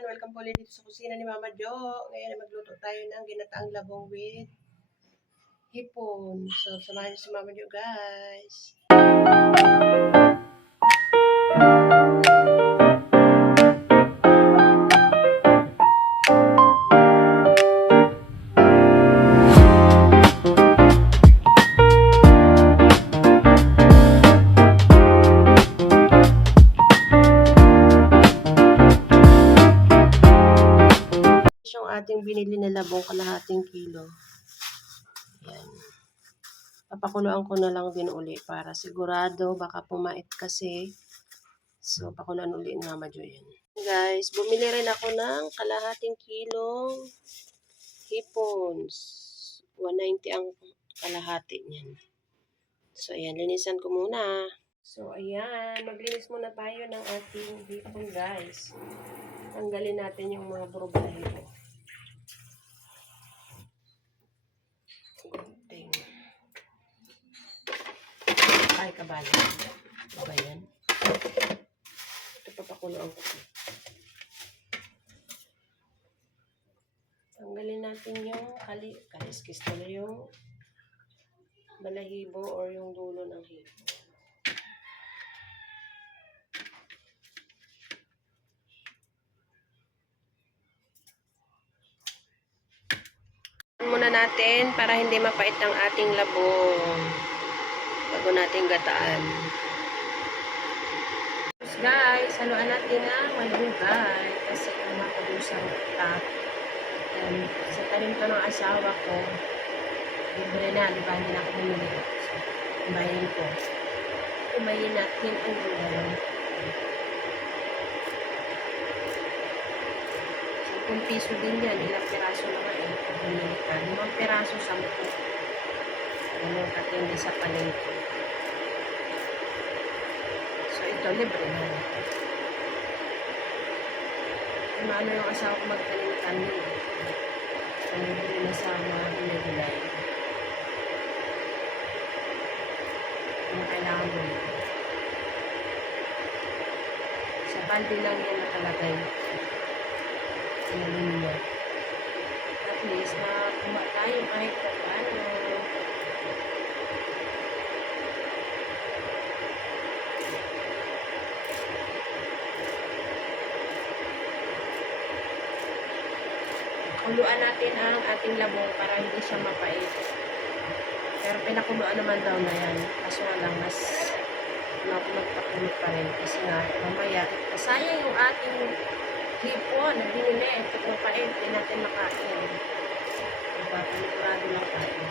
Ayan, welcome po ulit dito sa kusina ni Mama Jo. Ngayon ay magluto tayo ng ginataang labong with hipon. So, samahan niyo si Mama Jo, guys. Yung ating binili na labong kalahating kilo. Ayan. Papakuluan ko na lang din uli para sigurado, baka pumait kasi. So, pakuluan uli na Mama Jo yan. Guys, bumili rin ako ng kalahating kilong hipons. 190 ang kalahati niyan. So, ayan, linisan ko muna. So, ayan, maglinis muna tayo ng ating hipon, guys. Tanggalin natin yung mga buro-buro. Ay, kabali. Ano ba yan? Ito papakuloan ko. Tanggalin natin yung kaliskis na yung balahibo or yung dulo ng hipo. Muna natin para hindi mapait ang ating labong bago natin gataan. Guys, haluan natin ang malunggay kasi kumakabusang tap. Sa tanim ko ng asawa ko, libre na, di ba? Hindi na ako bumili. So, kumain ko. Kumain natin ang gulay. 10 piso din yan. Ilang piraso naman eh. Bumili ka. 5 piraso, 10. Ganun katindi sa palengke. So, ito, libre na. Ano yung asawa ko magtanim-tanim. Ang libre na sa mga gulay. Ano kailangan mo? Sa balde lang yan nakalagay. Sinalin niya. At least, makakuha tayo kahit pa paano. Kuluan natin ang ating labong para hindi siya mapait. Pero pinakuluan naman daw na yan. Kaso lang, mas magpakulot pa rin. Kasi nga, mamaya, sayang yung ating hipon na binili. Ito mapait, hindi natin makain. Diba? Panigurado lang tayo.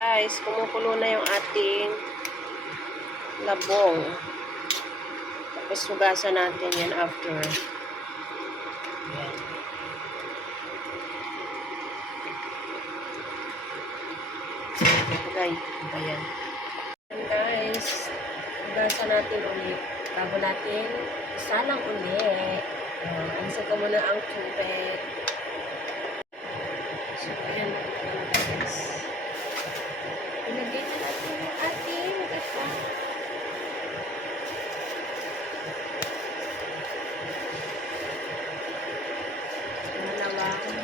Guys, kumukulo na yung ating labong. Tapos hugasan natin yan after. Yan. Okay, ayan. Guys, hugasan natin ulit. Bago natin isalang ulit. Alisin ko muna ang tubig. So, ayan. Guys. Ilagay na natin yung ating gata. Malawang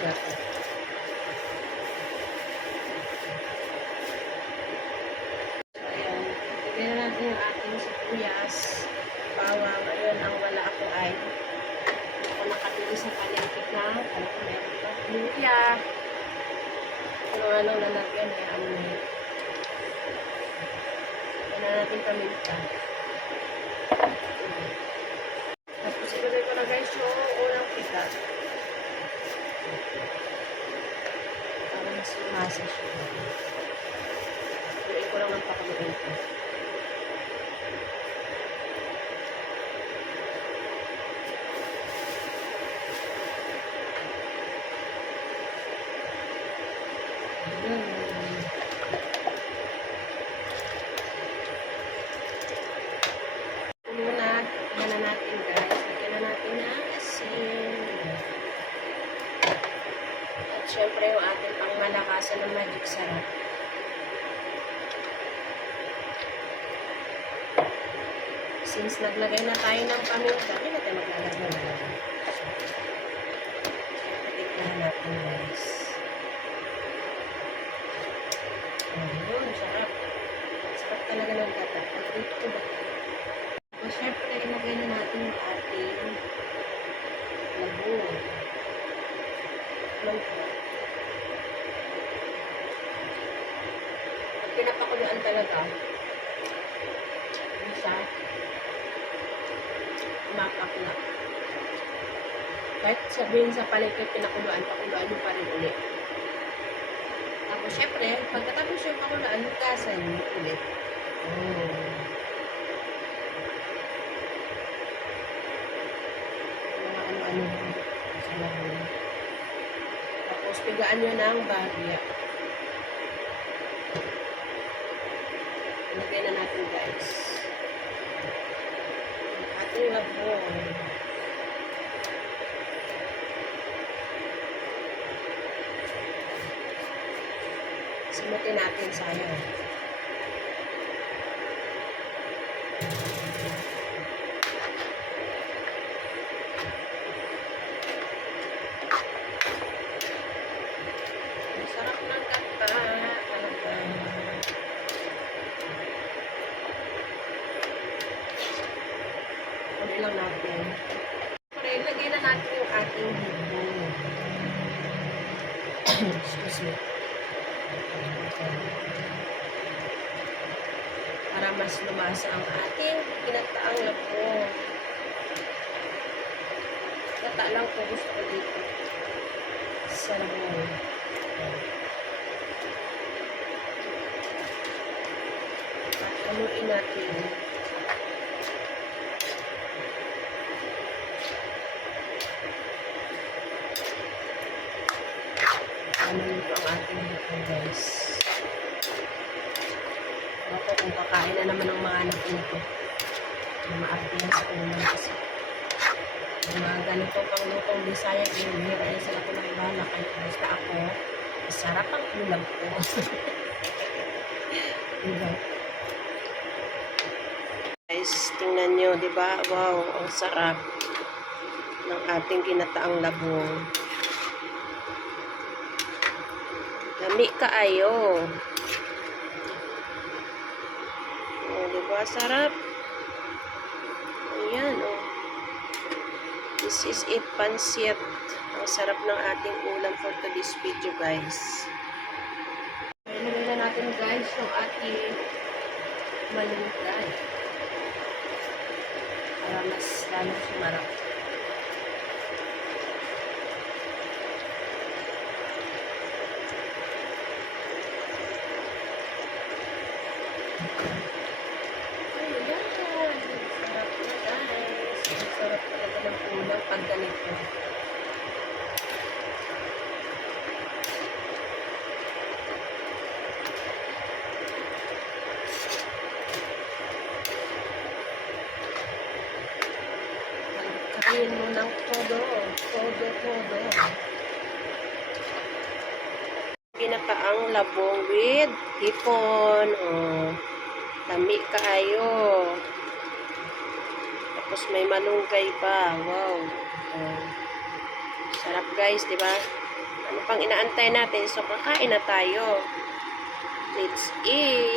gata. So, ayan. Ilagay na natin yung ating sibuyas. Bawang. Ayun, ang wala ako ay ako nakatili sa palengke na. Alam ko meron pa. Luya. Ano lalagyan eh, amoy. Yan na natin paminta. Tapos ilagay ko na guys yung unang pigat. Para mas lumasa siya. Tuloy ko lang ng pakaluin ko. Muna, yan na natin guys. Lagyan na syempre yung ating pangmalakasan ng magic sarap. Since naglagay na tayo ng paminta, hindi na tayo maglalagay na lang. Patikman natin guys. Ayun, sarap. Sarap talaga ng gata. Ito ko ba? So, syempre, ilagay na natin yung ating labong. At pinapakuluan talaga. Isa. Mapakula. Kahit sabihin sa palengke pinakuluan, pakuluan mo pa rin ulit. Tapos, syempre, pagkatapos yung pakuluan, hugasan mo ulit. Mga ano-ano sa labong. Tapos, pigaan nyo ng bagya. Ilagay na natin guys. Ang ating labong. Simutin natin sayang. Ang sarap ng kata. Talaga. Kunin lang natin. Okay, lagay na natin yung ating hibong. Excuse me. Para mas lumasa ang ating pinagtaang labong. Kata lang po gusto ko dito sa labong. At haluin natin. Ano nito ang ating labong guys. Ako kung kakain na naman ng mga anak nito. Maarte yan sa ulam kasi. Yung mga ganito pang lutong Bisaya, hindi rin sila ko nakibala. Kaya basta ako, masarap ang ulam ko. Diba? Guys, tingnan nyo, diba? Wow, ang sarap ng ating ginataang labong. Lami kaayo. Diba? Sarap. Ayan, oh. This is it, pansit. Ang sarap ng ating ulam for today's video, guys. Ilagay na natin, guys, yung ating malunggay. Para mas lalong sumarap. Sarap talaga ng ulam pag ganito. Kain mo ng todo. Todo. Ginataang labong with hipon. Oh, lami kaayo. Tapos may malunggay pa. Wow. Oh. Sarap guys, di ba? Ano pang inaantay natin? So, kakain na tayo. Let's eat.